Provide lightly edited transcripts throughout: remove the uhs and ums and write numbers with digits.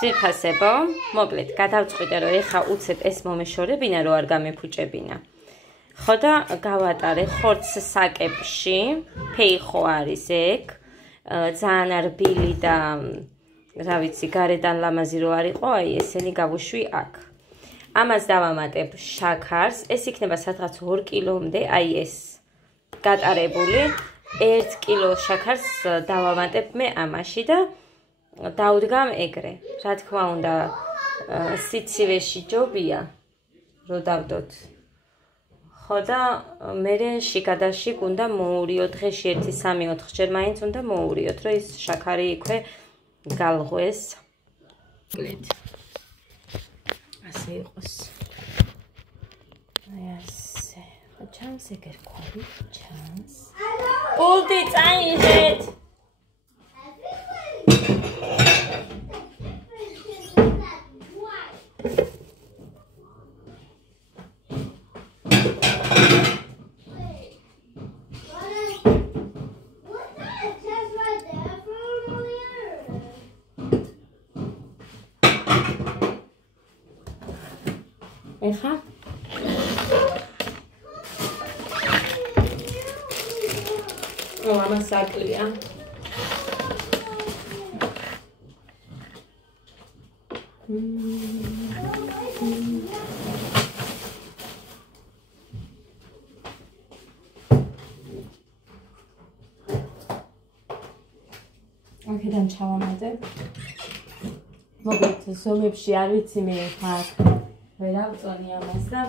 ძვირფასებო, მოკლედ, გადავწყვიტე, რომ ეხა უცებ ეს მომეშორებინა, რომ არ გამეფუჭებინა. ხო და გავატარე ხორცს საკებში, ფეიხო არის ეგ, ძალიან რბილი და რა ვიცი, გარედან ლამაზი რო არ იყო, აი ესენი გავუშვი აქ. ამას დავამატებ შაქარს, ეს იქნება სადღაც 2 კილომდე, აი ეს გატარებული, 1 კილო შაქარს დავამატებ მე ამაში და დავდგამ ეგრე. რა თქმა უნდა, სიცივეში ჯობია, რო დავდოთ. ხო და მერე შიგადაშიგ უნდა მოურიოთ, დღეში 1-3-4 ჯერ მაინც უნდა მოურიოთ, რომ ის შაქარი იქვე გალღვეს. ასე იყოს. აი ასე. ხო ჩანს ეგერ კვალი, ჩანს. პულტი წაიღეთ. ეხა ამას აკლია. აქედან ჩავამატებ. მოკლედ ზომებში არ ვიცი მე ხა ვერ ავწონი ამას და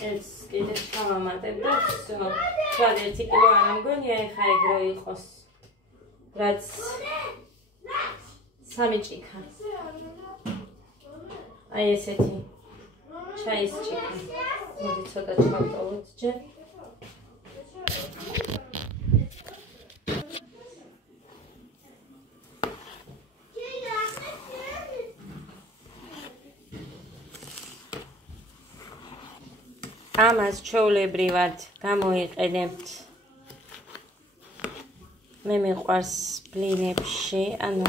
ეს კიდე ჩავამატებ და თქვა 1 კილო არ ამგონია ეხა ეგ რო იყოს, რაც 3 ჭიქა. აი ესეთი ჩაის ჭიქა. მოდი ცოტა ჩავტოვოთ ჯერ. ამას ჩვეულებრივად გამოიყენებთ. მე მიყვარს ბლინებში, ანუ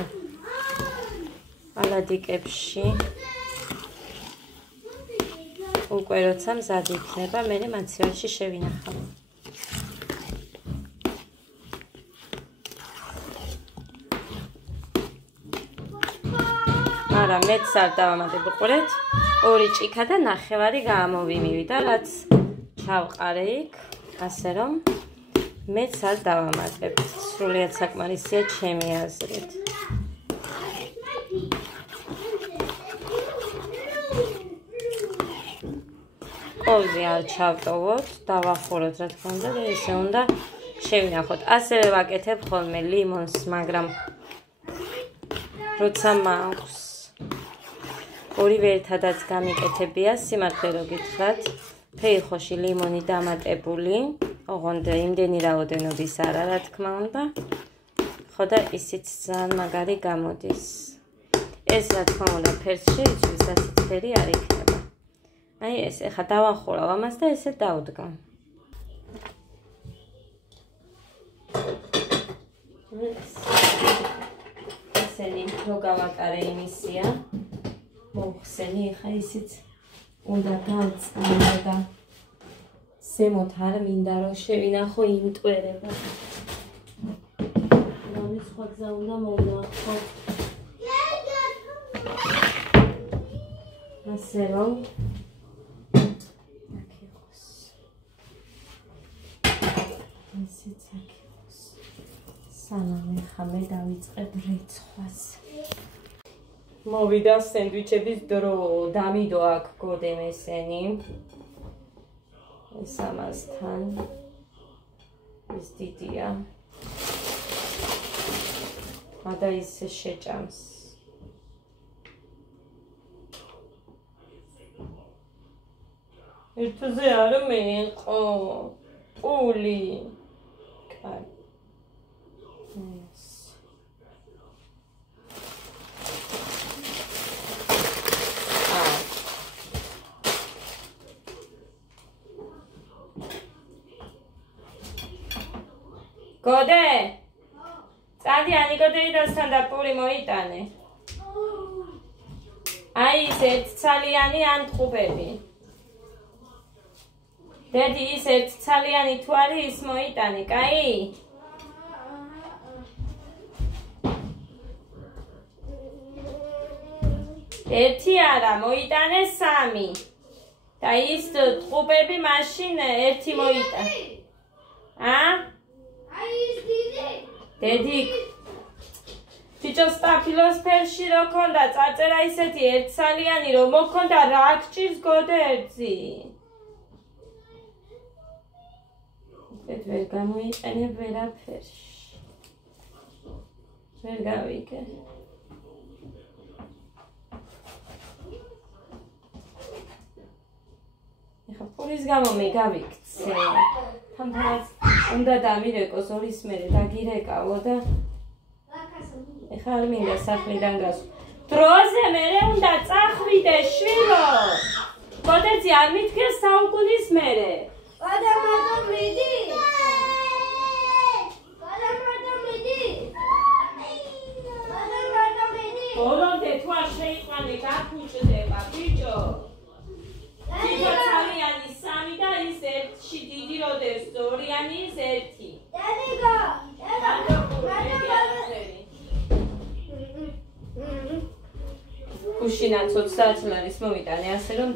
ალადიკებში. უკვე როცა მზად იქნება, მე მაცივარში შევინახავ. მაგრამ მეც არ დავამატებ, უყურეთ. 2 ჭიქა და 9 გამოვიმივიდა, რაც ჩავყარე იქ, ასე რომ მეც არ დავამატებ. სრულიად საკმარისია ჩემი აზრით. ყოვზე არ ჩავტოვოთ, დავახუროთ, რა თქმა უნდა, და ესე უნდა შევინახოთ. ასევე ვაკეთებ ხოლმე ლიმონს, მაგრამ როცა მაქვს ორივე ერთადაც გამიკეთებია, სიმართლე რო გითხრათ, ფეიხოში ლიმონი დამატებული, ოღონდ იმდენი რაოდენობის არა, რა თქმა უნდა. ხო და ისიც ძალიან მაგარი გამოდის. ეს რა თქმა უნდა ფერს შეიცვის, ასეთ ფერი არ იქნება. აი ეს, ეხა დავახურავ ამას და ესე დავდგამ. ესენი რო გავაკარე იმისია. მოხსენი, ეხა ისიც უნდა გავწმენდე და ზემოთ არ მინდა რომ შევინახო იმტვერება. რომის სხვა გზა უნდა მოვინახო. ასე რომ აქ იყოს. ესეც აქ იყოს. სანამ ეხა მე დავიწყებ რეცხვას. მოვიდა სენდვიჩების დრო, დამიდო აქ გოდემ ესენი. ეს ამასთან ის დიდია. და ის შეჭამს. ერთზე არ მეყო. პული. კაი. გოდე წადი ანიკოდეიდასთან და პური მოიტანე აი ის ერთცალიანი ან ტყუპები დედი ის ერთცალიანი თუ არის ის მოიტანე კაი ერთი არა მოიტანე 3 და ის ტყუპები მაშინ ერთი მოიტანე აი ის დედი Teacher Stapilos pershi რო ქონდა წარწერა ისეთი ერთცალიანი რომ მოქონდა რა გჭირს გოდერძი ეს ვერ გამოიყენებ ვერაფერში ვერ გავიგე ეხა პურის გამო მე გავიქცე თამთანაც უნდა დამირეკოს ორის მერე დაგირეკავო და ეხლა არ მინდა სახლიდან გასვლა. დროზე მერე უნდა წახვიდე შვილო. გოდეძი არ მითქეს საუკუნის მერე. გადა მარტო მიდი. ბოლომდე თუ არ შეიყვანე გაფუჭდება ბიჭო. თითო ცალიანი 3 და ის ერთში დიდი როდეს ზორიანი ის 1. დადიგო. Kushina 20 ლარის მომიტანე ასე რომ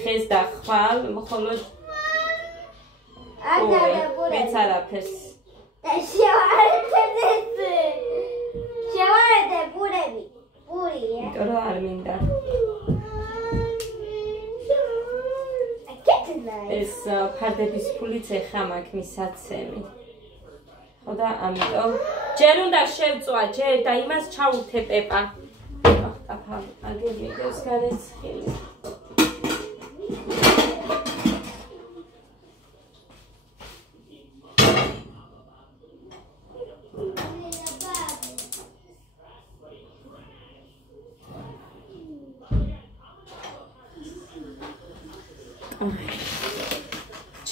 ხეს და ხვალ მხოლოდ მეც არაფერს შევარდე პურები პურია იმიტომ რომ არ მინდა ეს ფარდების ფულიც ეხა მაქვს მისაცემი ხო და ამიტომ ჯერ უნდა შევწვა ჯერ და იმას ჩაუვთე პეპა აგებიდეს გარეცხილი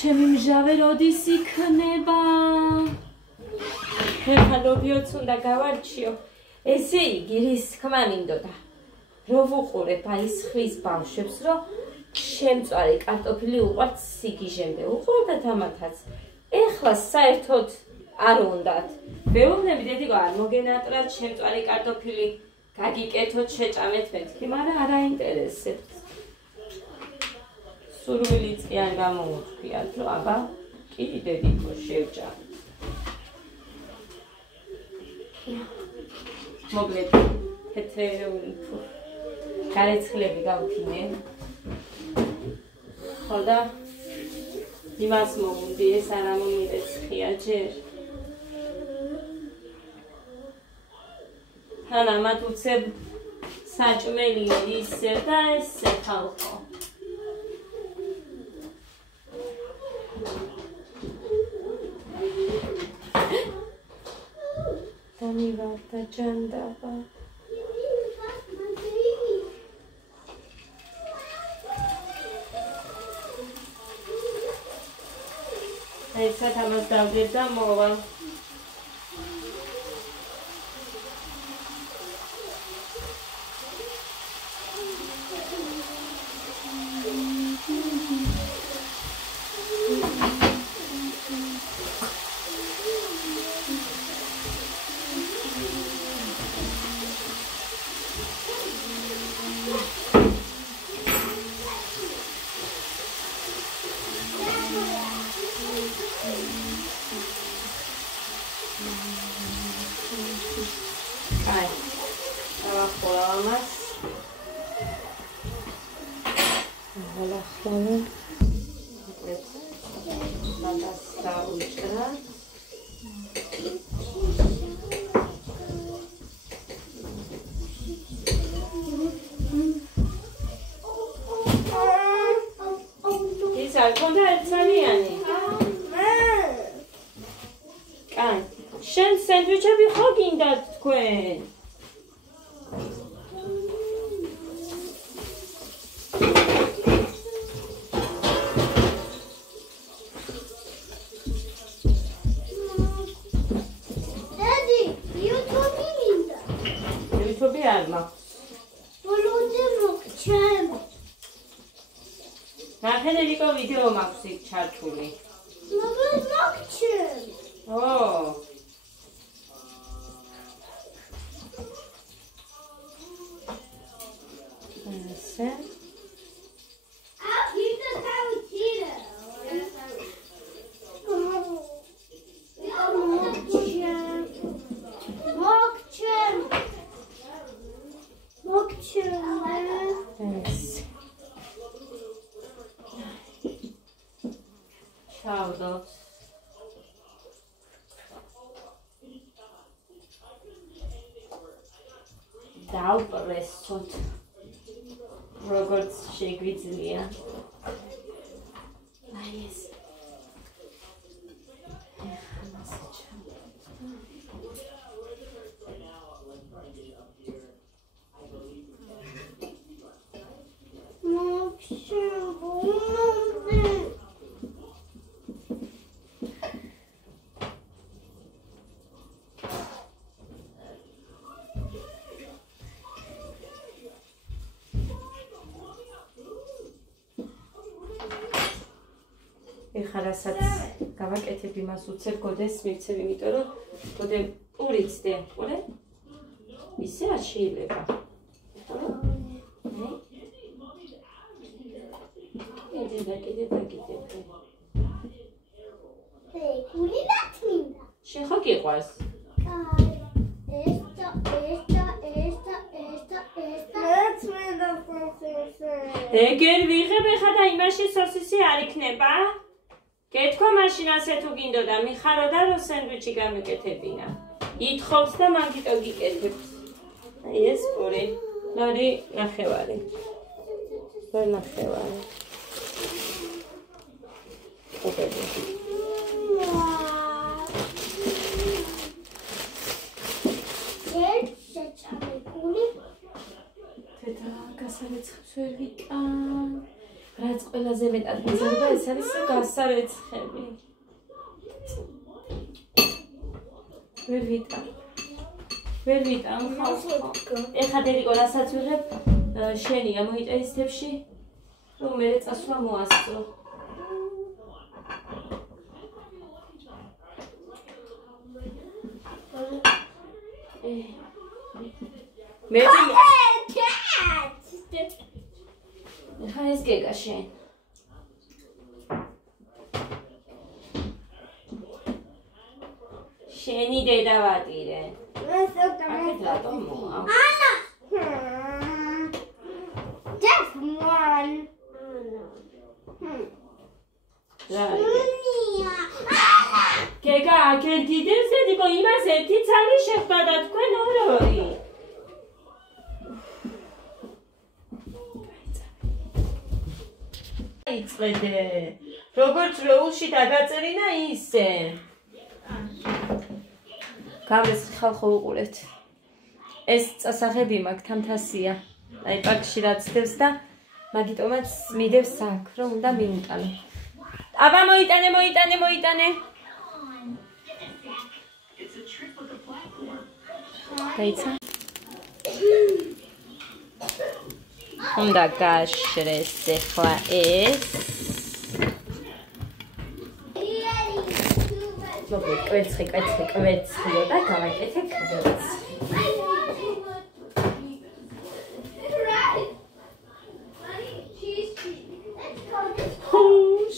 ჩემი მჟავე როდის იქნება ფერხალობიოც უნდა გავარჩიო ესე იგი რის თქმა მინდოდა რო ვუყურებ აი ხვის ბავშვებს რომ შემწვარი კარტოფილი უყვართ სიგიჟემდე უყურებთ ამათაც ეხლა საერთოდ არ უნდათ ვეუბნები დედიგო არ მოგენატრათ შემწვარი კარტოფილი გაგიკეთოთ შეჭამეთ მეთქი მაგრამ არ აინტერესებთ სურვილი წიან გამოვთქვიათ რომ აბა კი დედიგო შევჭამ მოკლედ თეთრეული გარეცხილები გავქინე ხო და იმას მოვუდი ეს არა მომირეცხია ჯერ თან ამათ უცებ საჭმელი ისე და ესე ხალხო დამივარდა ჯანდაბა ერთად ამას დავდებ და მოვა შენ სენდვიჩები ხო გინდათ თქვენ? ვიდეო მაქვს იქ ჩართული. მოგჩენ. ო. ესე. ჩავდოთ. დავპრესოთ. როგორც შეგვიძლია. აი ეს. ეხლა რასაც გავაკეთებ იმას უცებ გოდეს მივცევ, იმიტომ რომ გოდე პურიცდე, ყურე? ისე არ შეიძლება. კიდე. პური დათმინდა. შენ ხო გიყვარს? ეგერ ვიღებ ეხლა და იმაში სოსისი არ იქნება? გეთქვა მაშინ ასე თუ გინდოდა, მიხარო და რო სენდვიჩი გამეკეთებინა. ითხოვს და მაგიტო გიკეთებს. აი ეს პური. ლარი ნახევარი. ვერ ნახევარი. უბედი. თეთა გასარეცხებს ვერ ვიკან. რაც ყველაზე მეტად მიზარდა ეს არის გასარეცხები. ვერ ვიტან ხალხო. ეხლა დედიკო რასაც ვიღებ შენია მოიტერის თებში რომ მე წასვლა მოასწრო. მე ეხლა ეს გეგა შენ. შენი დედა ვატირე. აქეთ რატომ მოა? Just one. გეგა აქეთ დიდებს დედიკო იმას ერთი ცალი შეხვდა და თქვენ ორი. იწვედე. როგორც როულში დაგაწერინა ისე. გამეს ხალხო უყურეთ. ეს წასაღები მაგ თამთასია. აი პაკში რაც დევს და მაგიტომაც მიდევს აქ, რომ უნდა მიუტანო. აბა მოიტანე. გაიცა? უნდა გაშრეს ახლა ეს. მოკლედ კვერცხი და გავაკეთე კვერცხი.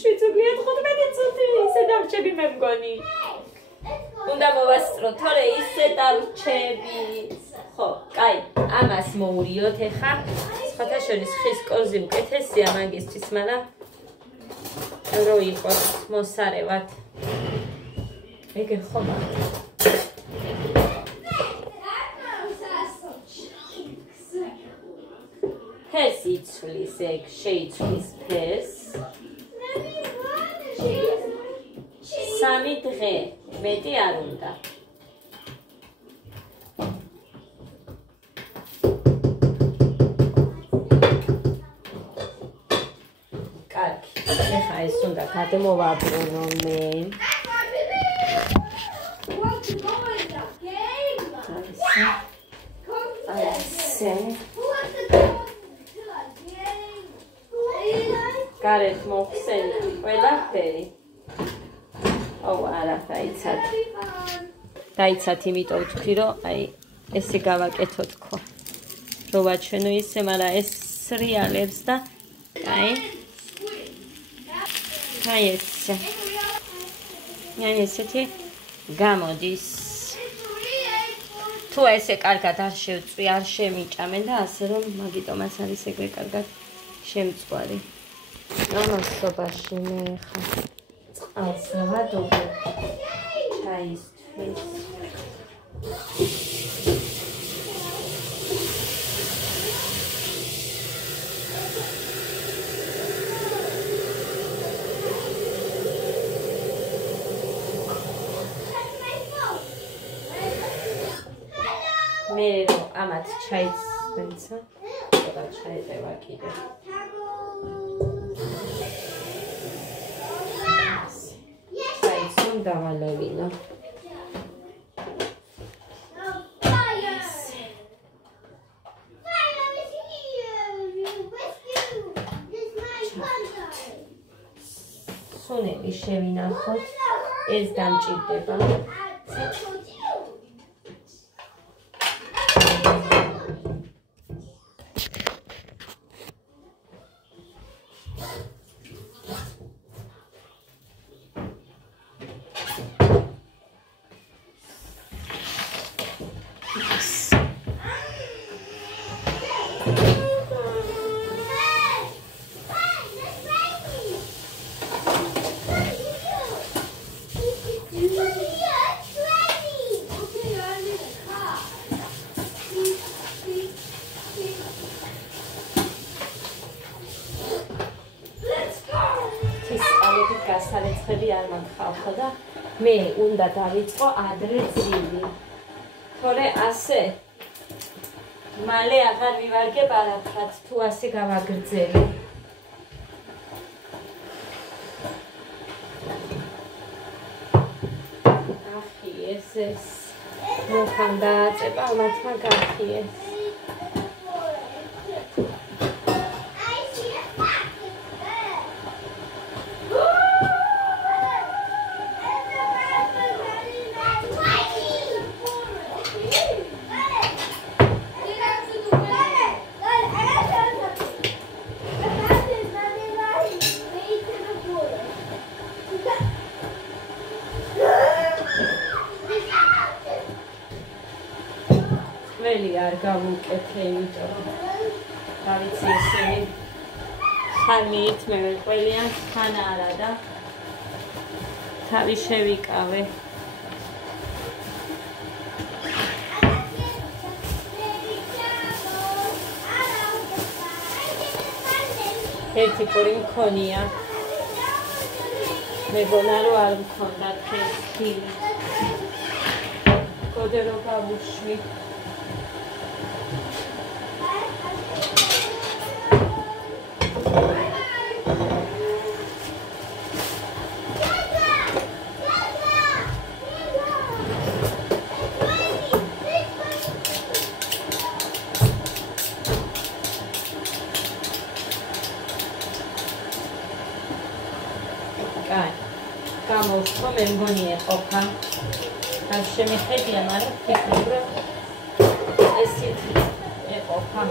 შეძლიათ ხუთმეტი წუთი ისე დავჭები მე მგონი. უნდა მოვასწრო თორე ისე დავჭები. ხო, კაი, ამას მოურიოთ ეხა. სხვათა შორის ხის კოზი უკეთესია მაგისთვის, მაგრამ რო იყოს მოსარევად. ეგერ ხომა. ფეს იცვლის ეგ, შეიცვლის ფეს. 3 დღე, მეტი არ უნდა. კარგი, ეხა ეს უნდა გადმოვაბრუნო მე. ასე. გარეთ მოხსენდი ყველაფერი. აუ არა, დაიცათ, იმიტომ ვთქვი, რომ აი ესე გავაკეთო თქო. რო ვაჩვენო ისე, მაგრამ ეს სრიალებს და აი ესე. აი ესეთი გამოდის. თუ ესე კარგად არ შევწვი, არ შემიჭამენ და ასე რომ მაგიტომაც არის ეგრე კარგად შემწვარი. ამასობაში მე ხა წყალს ვადობ ჩაისთვის. მე რომ ამათ ჩაიც ვენცა, და ჩაეწევა კიდე. დავალევინო. სუნელი შევინახოთ, ეს დამჭირდება. გასარეცხები არ მაგხავხო და მე უნდა დავიწყო ადრე ძილი. თორე ასე მალე აღარ ვივარგებ არაფრად თუ ასე გავაგრძელე. ახიეს ეს მოხან დააწება მათმა გახიეს. არ გავუკეთე, იმიტომ დავიცი ისინი ხან მიით მე ყველიან, ხან არა და თავი შევიკავე. ერთი პური მქონია. მეგონა რომ არ მქონდათ ერთი. გოდე რომ გავუშვი. გამოვსვა მე მგონი ეყოფა და შემიხედია, მაგრამ ფიქრობ რომ ესეთ ეყოფა.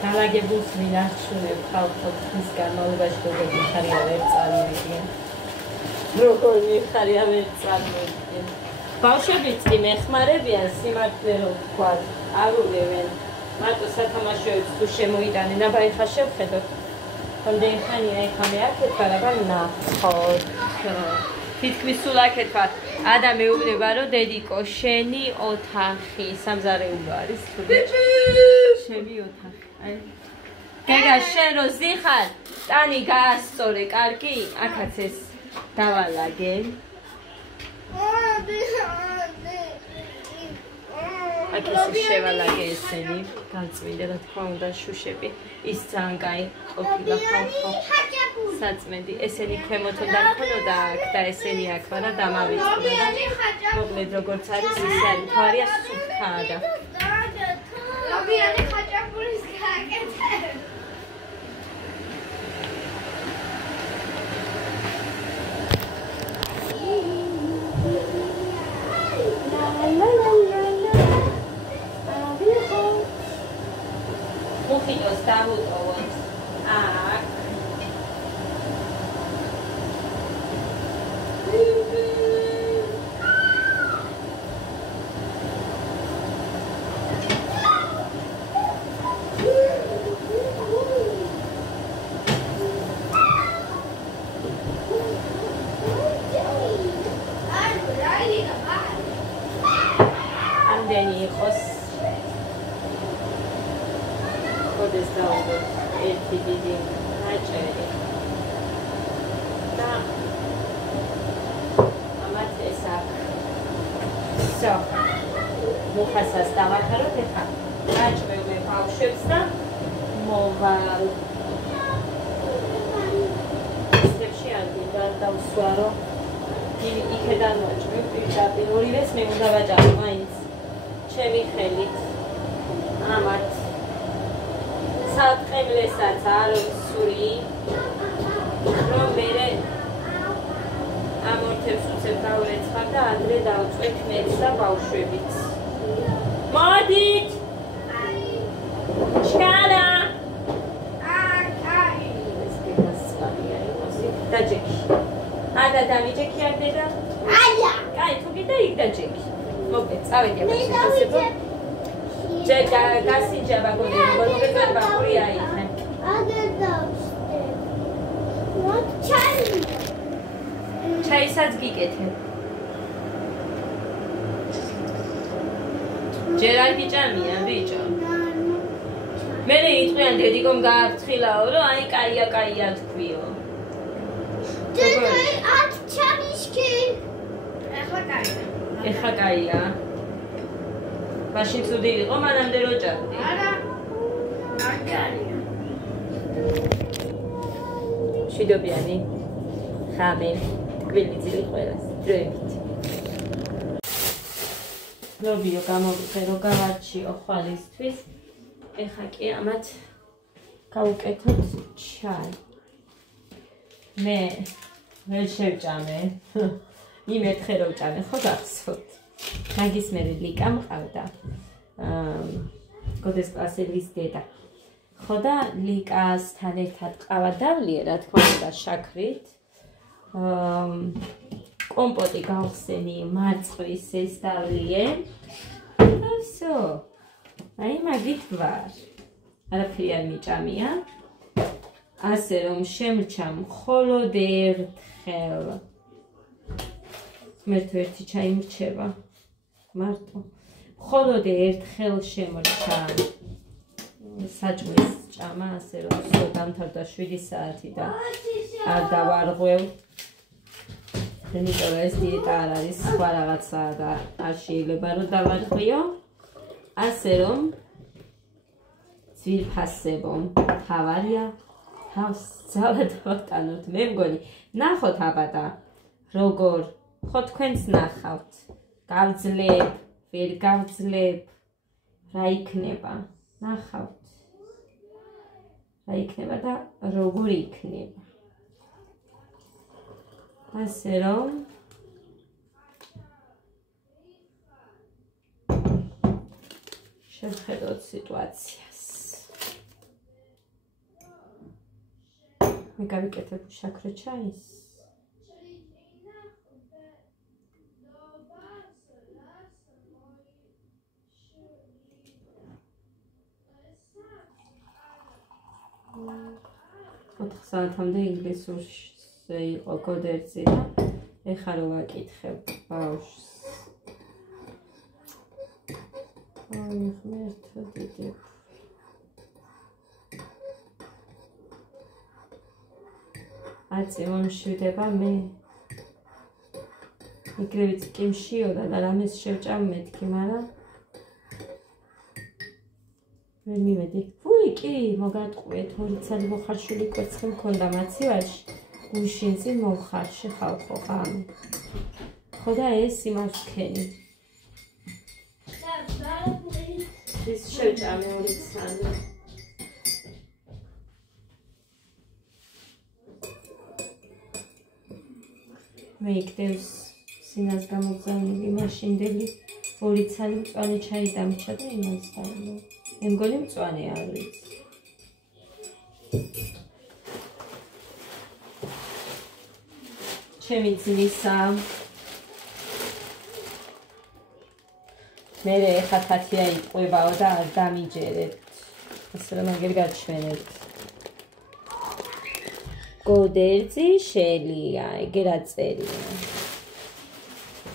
განლაგებულს მინარჩუნებ ხალხო თის განმავლობაში როგორ მიხარია ვერ წარმოვიდგენ. როგორ მიხარია ვერ წარმოვიდგენ. ბავშვებიც კი მეხმარებიან სიმართლე რომ ვთქვა, არ ურევენ. მარტო სათამაშოებს თუ შემოიტანენ, აბა ეხლა შევხედოთ. Რამდენი ხანია ეხლა მე აქეთ ვარ, აბა ნახოთ. თითქმის სულ აქეთ ვარ. ადა მეუბნება რომ დედიკო შენი ოთახი სამზარეულო არის თუ შენი ოთახი. აი გეგა შენ რო ზიხარ, ტანი გაასწორე, კარგი? აქაც ეს დავალაგე. აქ ეს შევალაგე ესენი, განწმინდა რა თქმა უნდა შუშები. ის ძალიან კაი ყოფილა ხალხო. საწმენდი, ესენი ქვემოთ უნდა მქონოდა აქ და ესენი აქ, მაგრამ დამავიწყდა და მოკლედ როგორც არის ისე არის, თვარია სუფთაა და ლობიანი ხაჭაპურის გააკეთე. მუხიტოს დავუტოვოთ აქ. ამდენი იყოს ხოდეს დავუდოთ ერთი დიდი ნაჭერი და ამათ ეს აქ სო მუხასაც დავახაროთ ეხლა ნაჭმევ ბავშვებს და მოვალ სტეპში არ გინდა დავსვარო იქედან ვაჭმევ პირდაპირ ორივეს მე უნდა ვაჭარო მაინც ჩემი ხელით ამათ სატყემლესაც არ ვსური რომ მე ამორთებს უცებ დავრეცხავ და ადრე დავწვეთ მეც და ბავშვებიც მოდით ჩკარა ეს გასწავია იმასი დაჯექი ადა დავიჯექი არ დედა აია კაი თუ კიდე იქ დაჯექი მოკლედ წავედი აბა შესაძლო ჯეკა გასინჯება გონი როგორ მოგეწოება ხური აიქნე აგერ დავშტე what ჩაი ჩაისაც გიკეთე ჯერ არ გიჭამია ბიჭო მე იტყვიან დედიკომ გაარცხილაო რომ აი კაია თქვიო დედა ათ ჩამიშკი ეხლა კაია მაშინ ცუდი იყო მანამდე რო ჭარდი არა მაგარია შვიდობიანი ხამე გვილიძილი ყველას დროებით ნობიო გამოვიყე რო გავარჩიო ხვალისთვის ეხლა კი ამათ გავუკეთოთ ჩაი მე ვერ შევჭამე იმეთხე რო ვჭამე ხო გახსოვთ მაგის მე ლიკა მყავდა გოდეს კლასელის დედა ხო და ლიკასთან ერთად ყავა დავლია რა თქმა უნდა შაქრით კომპოტი გავხსენი მარწყვის ეს დავლიე და всё აი მაგით ვარ არაფერი არ მიჭამია ასე რომ შემრჩა მხოლოდ ერთხელ მერტო ერთი ჩაი მრჩება მარტო მხოლოდ ერთხელ შემრჩა საჭმლის ჭამა ასე რომ სულ დამთავრდა 7 საათი და არ დავარღვევ იმიტომ რომ ეს დიეტა არ არის სხვა რაღაცა და არ შეიძლება რომ დავარღვიო ასე რომ ძვირფასებო თავარია თავს ძალად ვატანოთ მე მგონი ნახოთ აბადა როგორ ხო თქვენს ნახავთ გავძლებ ვერ გავძლებ რა იქნება ნახავთ რა იქნება და როგორ იქნება ასე რომ შევხედოთ სიტუაციას მე გავიკეთებ შაქრო ჩაის 4 საათამდე ინგლისურზე იყო გოდერძი და ეხლა რო ვაკითხებ ბავშვს. აი ღმერთო დიდებ. აცი მომშვიდება მე. იგივეც კი მშიოდა და რამეს შევჭამ მეთქი, მაგრამ ვერ მივედი. ვუი, კი, მოგატყვიეთ, 2 წელი მოხარშული კვერცხი მქონდა მაცივარში. გუშინ წინ მოვხარში ხალხო ხამ. ხო და ეს იმასქენი. ის შევჭამე 2 წელი. მე იქდევს სინას გამოგზავნილი მაშინდელი 2 წელი მწვანე ჩაი დამჭა და იმას დავლა. მე მგონი მწვანე არის. ჩემი ძმისა. მე ეხა თათია იყვებაო და არ დამიჯერებთ. ასე რომ აგერ გაჩვენებთ. გოდერძი შელია, ეგრა წერია.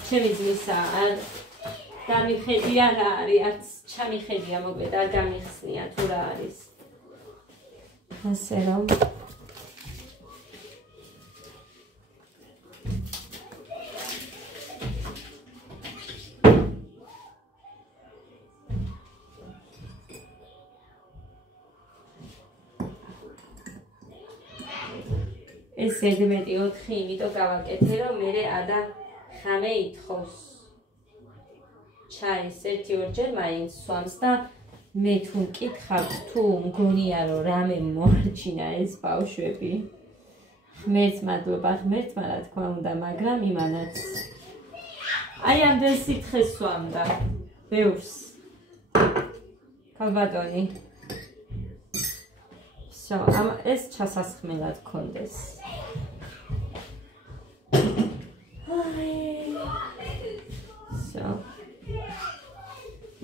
ჩემი ძმისა, არ დამიხედია რა არის, არც ჩამიხედია მოგვედა, არ გამიხსნია თუ რა არის. ასე რომ ეს ზედმეტი 4, იმიტომ გავაკეთე, რომ მე ადა ხამე ითხოვს. ჩაის 1-2 ჯერ მაინც სვამს და მე თუ მკითხავთ, თუ მგონია, რომ რამე მოარჩინა ეს ბავშვები. ღმერთს მადლობა, ღმერთმა რა თქმა უნდა, მაგრამ იმანაც. აი ამდენ სითხეს სვამდა. ბევრს. ქალბატონი. So, ეს ჩასასხმელად გქონდეს. So.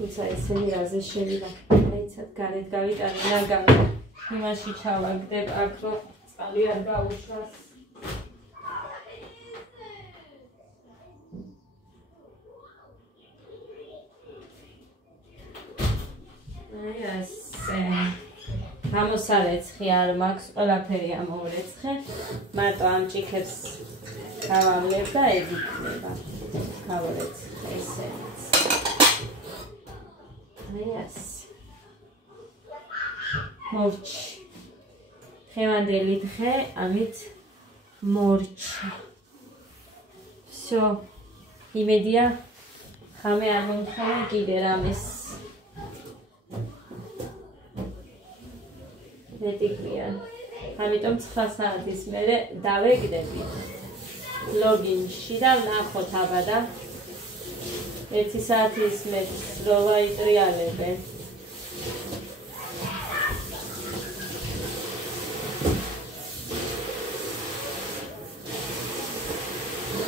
უცა ესენი რაზე შევიდა. აიცად გარეთ გავიტანე ნაგამი. იმაში ჩავაგდებ აქ რომ წყალი არ გაუშვას. აი ასე. გამოსარეცხი არ მაქვს, ყველაფერი ამოვრეცხე. მარტო ამ ჭიქებს გავავლებ და ეგ იქნება. გავვრეცხე ესეც. აი ასე. მორჩი. დღევანდელი დღე ამით მორჩა. Всё. იმედია ხამე არ მომხმარა კიდე რამეს. მეტიგვიან. ამიტომ 9 საათის მერე დავეგდები ლოგინში და ვნახოთ აბადა 1 საათის მეტ რო ვაიტრიალებენ.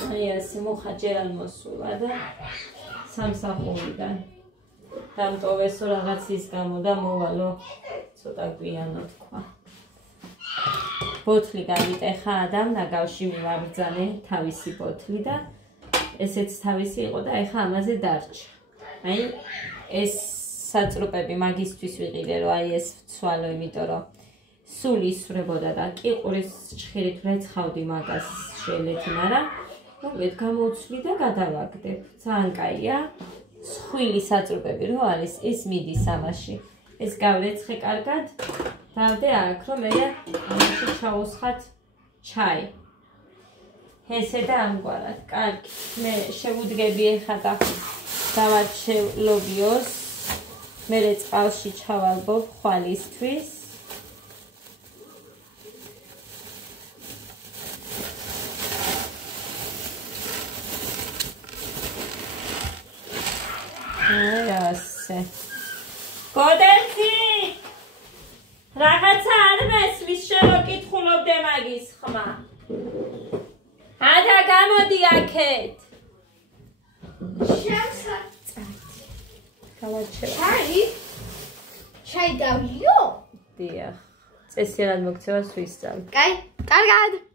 აი ასე მოხაჯერ არ მოსულა და სამსახურიდან დამტოვესო რაღაცის გამო და მოვალო ცოტა გვიანო თქვა. ბოთლი გავიტეხა ადამ ნაგავში მივაბრძანე თავისი ბოთლი და ესეც თავისი იყო და ეხა ამაზე დარჩა. აი ეს საწრუპები მაგისთვის ვიყიდე რომ აი ეს ვცვალო, იმიტომ რომ სულ ისვრებოდა და ყიყურის ჭხირით რეცხავდი მაგას შეელეთი, მაგრამ მოგეთ გამოვცვლი და გადავაგდებ. ძალიან კაია. სხვილი საწრუპები რო არის, ის მიდის ამაში. ეს გავრეცხე კარგად. დავდე აქ, რომ მე ამაში ჩაუსხათ ჩაი. ესე და ამგვარად. კარგი. მე შევუდგები ეხა და დავარჩევლობიოს. მე წყალში ჩავალბობ ხვალისთვის. აი ასე. გოდერძი! რაღაცა არ მესმის, შენ კითხულობდე მაგის ხმა. ადა გამოდი აქეთ. ჩაი? ჩაი დავიო? დიახ. წესიერ მოგცევას ვისწავლ. კაი, კარგად.